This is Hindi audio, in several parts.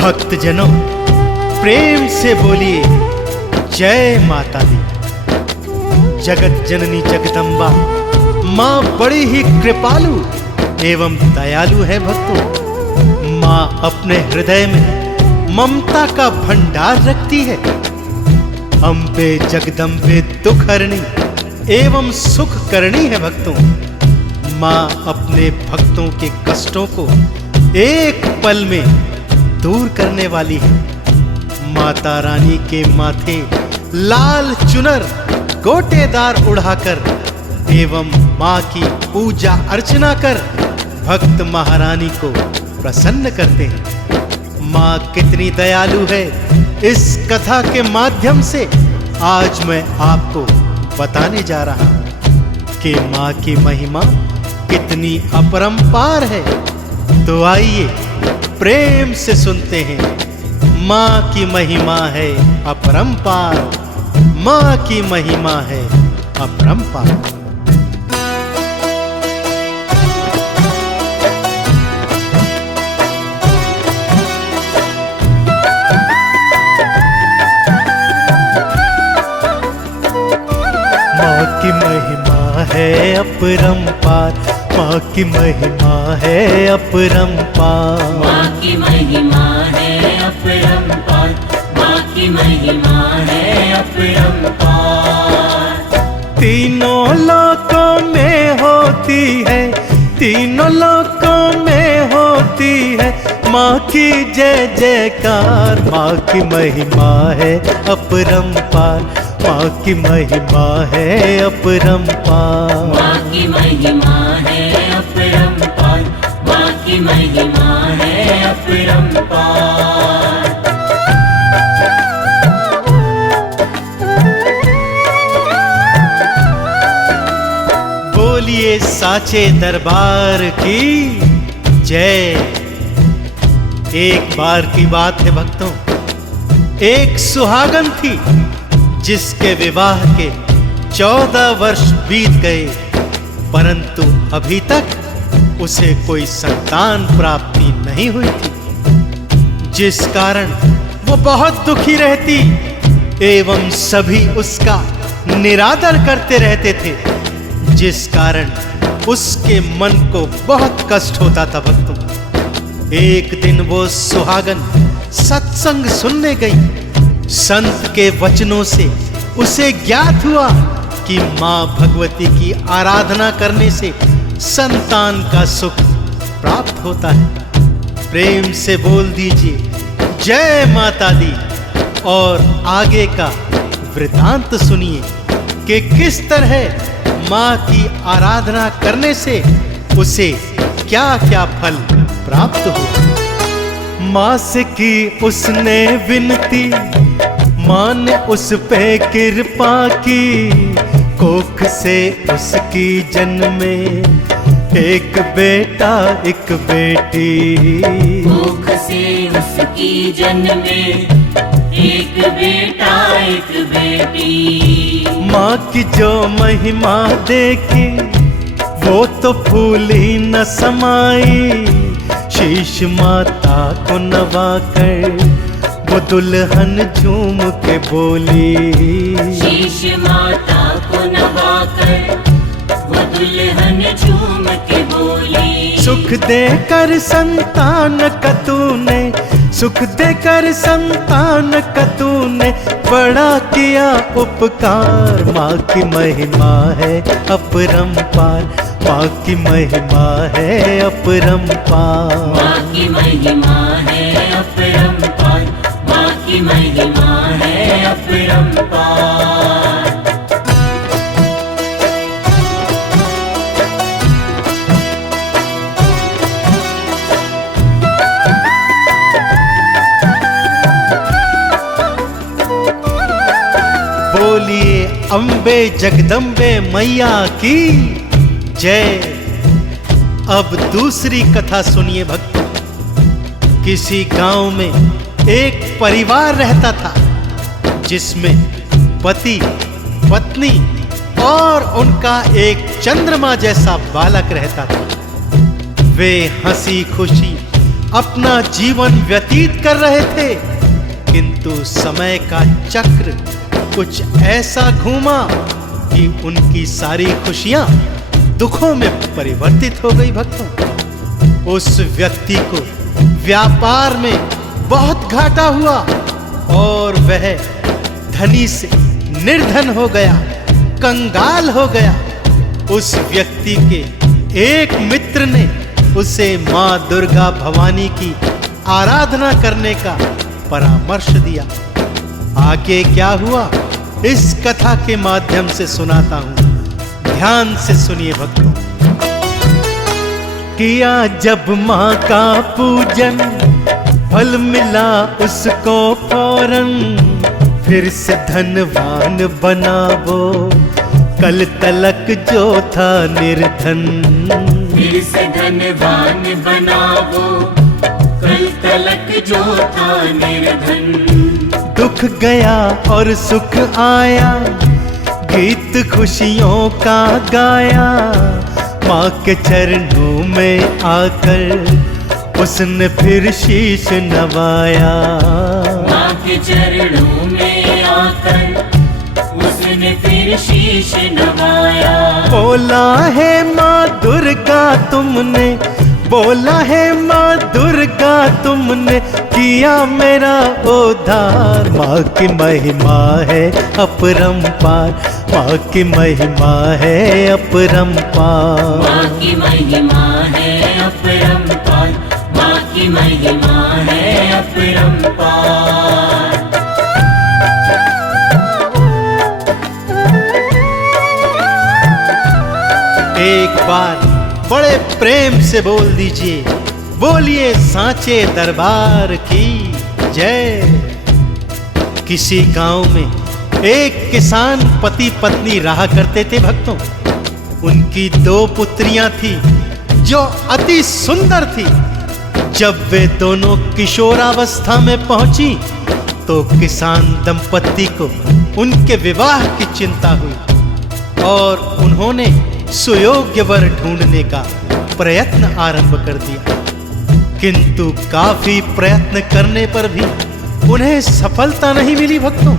भक्तजनों, प्रेम से बोलिए जय माता दी। जगत जननी जगदम्बा माँ बड़ी ही कृपालु एवं दयालु है भक्तों। माँ अपने हृदय में ममता का भंडार रखती है। अम्बे जगदम्बे दुख हरणी एवं सुख करनी है भक्तों। माँ अपने भक्तों के कष्टों को एक पल में दूर करने वाली है। माता रानी के माथे लाल चुनर गोटेदार उड़ाकर एवं माँ की पूजा अर्चना कर भक्त महारानी को प्रसन्न करते हैं। माँ कितनी दयालु है, इस कथा के माध्यम से आज मैं आपको बताने जा रहा हूँ कि माँ की महिमा कितनी अपरंपार है। तो आइए प्रेम से सुनते हैं। माँ की महिमा है अपरंपार, माँ की महिमा है अपरंपार। माँ की महिमा है अपरंपार, माँ की महिमा है अपरंपार। माँ की महिमा है अपरंपार, माँ की महिमा है अपरंपार। तीनों लोकों में होती है, तीनों लोकों में होती है माँ की जय जयकार। माँ की महिमा है अपरंपार, माँ की महिमा है अपरंपार। माँ की महिमा है अपरंपार, माँ की महिमा है अपरंपार। बोलिए साचे दरबार की जय। एक बार की बात है भक्तों, एक सुहागन थी जिसके विवाह के 14 वर्ष बीत गए, परंतु अभी तक उसे कोई संतान प्राप्ति नहीं हुई थी, जिस कारण वो बहुत दुखी रहती एवं सभी उसका निरादर करते रहते थे, जिस कारण उसके मन को बहुत कष्ट होता था भक्तों। एक दिन वो सुहागन सत्संग सुनने गई। संत के वचनों से उसे ज्ञात हुआ कि माँ भगवती की आराधना करने से संतान का सुख प्राप्त होता है। प्रेम से बोल दीजिए जय माता दी और आगे का वृतांत सुनिए कि किस तरह माँ की आराधना करने से उसे क्या क्या फल प्राप्त हुआ। माँ से की उसने विनती, माँ ने उस पे कृपा की। कोख से उसकी जन्मे एक बेटा एक बेटी। कोख से उसकी जन्मे एक बेटा एक बेटी। माँ की जो महिमा देखी वो तो फूली न समाई। शीश माता को नवा कर वो दुल्हन झूम के बोली। शीश माता को नवा कर वो दुल्हन झूम के बोली। सुख देकर संतान का तूने, सुख देकर संतान का तूने बड़ा किया उपकार। माँ की महिमा है अपरंपार, माँ की महिमा है अपरंपार। माँ की महिमा है अपरंपार, माँ की महिमा है अपरंपार। बोलिए अम्बे जगदम्बे मैया की जय। अब दूसरी कथा सुनिए भक्तों। किसी गांव में एक परिवार रहता था जिसमें पति, पत्नी और उनका एक चंद्रमा जैसा बालक रहता था। वे हंसी खुशी अपना जीवन व्यतीत कर रहे थे, किंतु समय का चक्र कुछ ऐसा घूमा कि उनकी सारी खुशियां दुखों में परिवर्तित हो गई। भक्तों, उस व्यक्ति को व्यापार में बहुत घाटा हुआ और वह धनी से निर्धन हो गया, कंगाल हो गया। उस व्यक्ति के एक मित्र ने उसे मां दुर्गा भवानी की आराधना करने का परामर्श दिया। आगे क्या हुआ इस कथा के माध्यम से सुनाता हूं, ध्यान से सुनिए भक्तों। किया जब मां का पूजन, फल मिला उसको फौरन, फिर से धनवान बना वो, कल तलक जो था निर्धन। फिर से धनवान बना वो, कल तलक जो था निर्धन। दुख गया और सुख आया, गीत खुशियों का गाया, माँ के चरणों में आकर उसने फिर शीश नवाया। माँ के चरणों में आकर उसने फिर शीश नवाया। बोला है माँ दुर्गा तुमने, बोला है माँ दुर्गा तुमने, किया मेरा उद्धार। माँ की महिमा है अपरंपार, माँ की महिमा है अपरंपार। माँ की महिमा है अपरंपार, माँ की महिमा है अपरंपार। एक बार बड़े प्रेम से बोल दीजिए, बोलिए सांचे दरबार की जय। किसी गांव में एक किसान पति पत्नी रहा करते थे भक्तों। उनकी 2 पुत्रियां थी जो अति सुंदर थी। जब वे दोनों किशोरावस्था में पहुंची तो किसान दंपत्ति को उनके विवाह की चिंता हुई और उन्होंने सुयोग्य वर ढूंढने का प्रयत्न आरंभ कर दिया। किंतु काफी प्रयत्न करने पर भी उन्हें सफलता नहीं मिली भक्तों।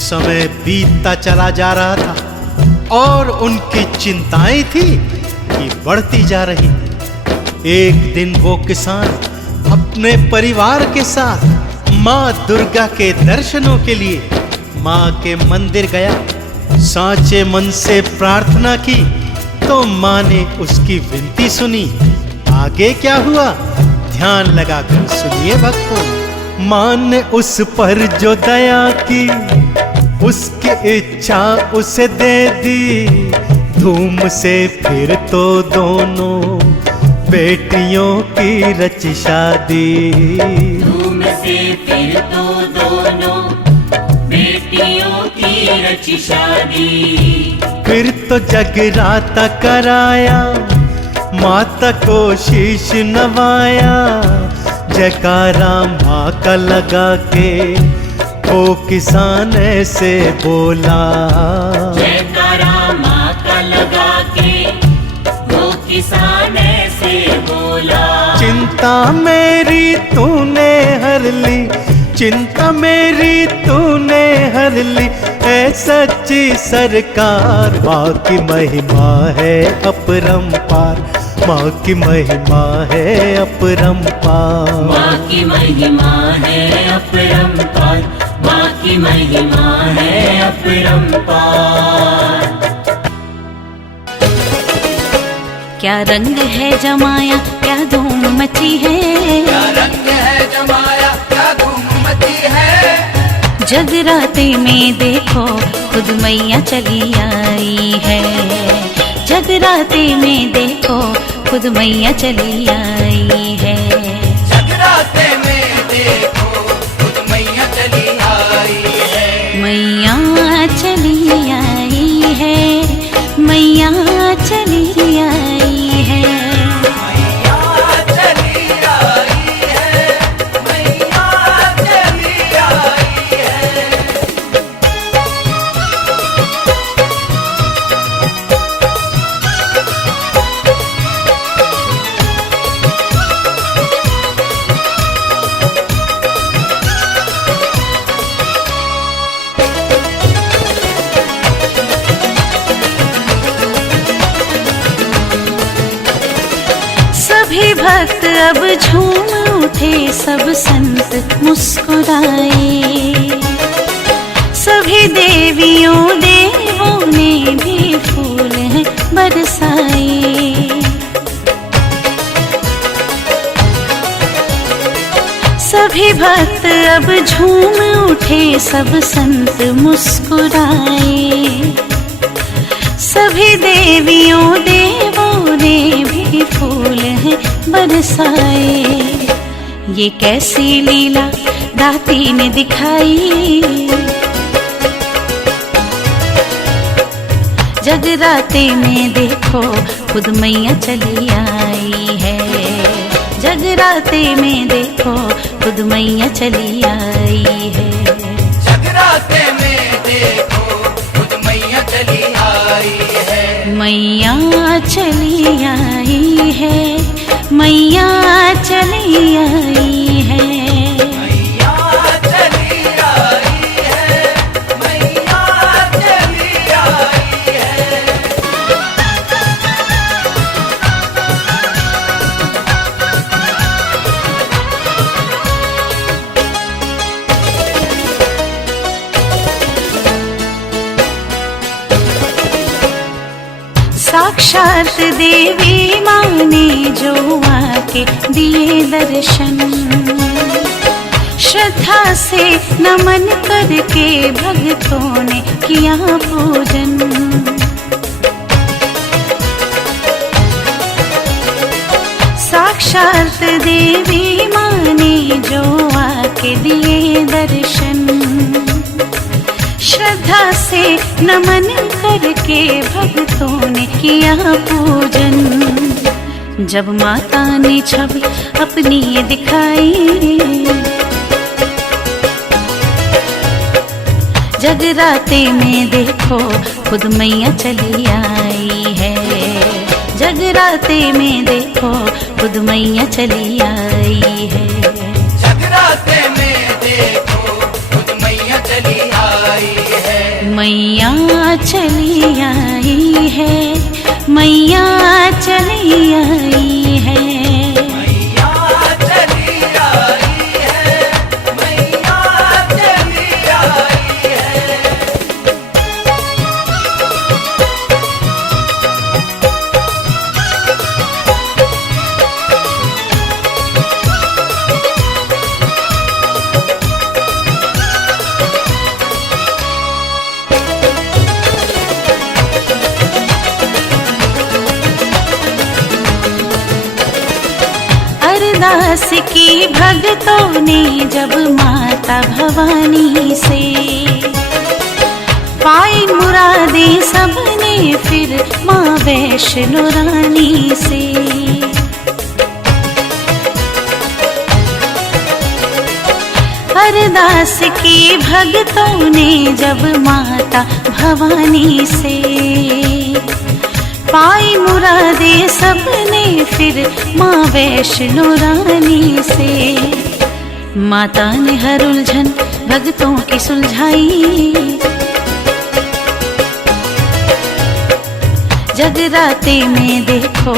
समय बीतता चला जा रहा था और उनकी चिंताएं थी कि बढ़ती जा रही थी। एक दिन वो किसान अपने परिवार के साथ माँ दुर्गा के दर्शनों के लिए माँ के मंदिर गया। सांचे मन से प्रार्थना की तो माँ ने उसकी विनती सुनी। आगे क्या हुआ ध्यान लगाकर सुनिए भक्तों। माँ ने उस पर जो दया की, उसकी इच्छा उसे दे दी। धूम से फिर तो दोनों बेटियों की रची शादी। धूम से फिर तो दोनों बेटियों की रची शादी। फिर तो जगराता कराया, माता को शीश नवाया। जयकारा माँ का लगा के वो किसान ऐसे बोला। जयकारा माँ का लगा के वो किसान ऐसे बोला। चिंता मेरी तूने हर ली, चिंता मेरी तूने हर ली, है सच्ची सरकार। माँ की महिमा है अपरंपार, माँ की महिमा है अपरंपार। माँ की महिमा है अपरंपार, माँ की महिमा है अपरंपार। क्या रंग है जमाया, क्या धूम मची है। क्या रंग है जमाया, क्या धूम मची है। जगराते में देखो खुद मैया चली आई है। जगराते में देखो खुद मैया चली आई है। जगराते में देखो खुद मैया चली आई है। मैया चली आई है, मैया चली आई है। मैया चली आई है, मैया चली आई है। झूम उठे सब संत मुस्कुराए, सभी देवियों देवों ने भी फूल हैं बरसाए। सभी भक्त अब झूम उठे सब संत मुस्कुराए, सभी देवियों देवों ने भी फूल हैं बरसाए। ये कैसी लीला दाती ने दिखाई, जगराते में देखो खुद मैया चली आई है, जगराते में देखो खुद मैया चली आई है। जगराते में देखो खुद मैया चली आई है। मैया चली आई है, मैया चली आई है। मैया चली आई है, मैया चली आई है। साक्षात देवी माँ ने जो आके दिए दर्शन, श्रद्धा से नमन करके भक्तों ने किया पूजन। साक्षात देवी माँ ने जो आके दिए दर्शन, श्रद्धा से नमन करके भक्तों ने किया पूजन। जब माता ने छवि अपनी ये दिखाई, जगराते में देखो खुद मैया चली आई है, जगराते में देखो खुद मैया चली आई है। जगराते में देखो खुद मैया चली आई है। मैया चली आई है, मैया चली आई है। मैया चली आई है, मैया चली आई है। अरदास की भक्तों ने जब माता भवानी से, पाई मुरादें सबने फिर माँ वैष्णो रानी से। अरदास की भक्तों ने जब माता भवानी से, पाई मुरादे सबने फिर माँ वैष्णो रानी से। माता ने हर उलझन भक्तों की सुलझाई, जगराते में देखो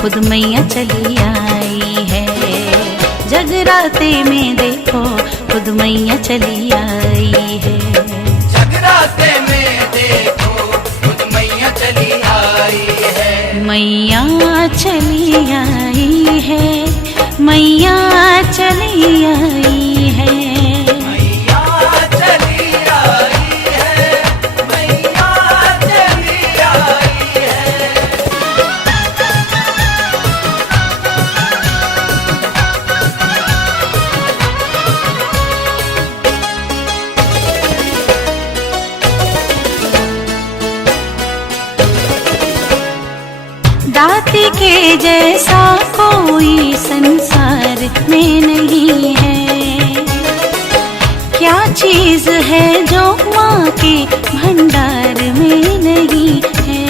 खुद मैया चली आई है, जगराते में देखो खुद मैया चली आई है। जगराते में देखो खुद मैया चली आई है। मैया चली आई है, मैया चली आई है। मैया चली आई है, मैया चली आई है। दाती के जैसा कोई संसार में नहीं है, क्या चीज है जो माँ के भंडार में नहीं है।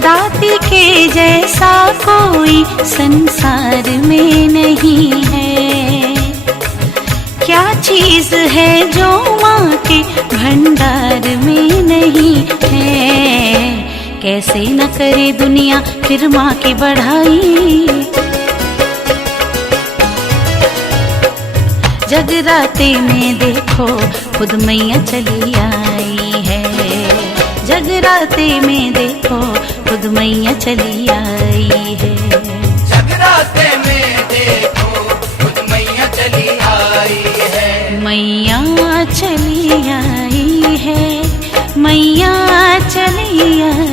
दाती के जैसा कोई संसार में नहीं है, क्या चीज है जो माँ के भंडार में नहीं है। कैसे न करे दुनिया फिर माँ की बढ़ाई। जगराते में देखो खुद मैया चली आई है। जगराते में देखो खुद मैया चली आई है। जगराते में देखो खुद मैया चली आई है। मैया चली आई है, मैया चली आई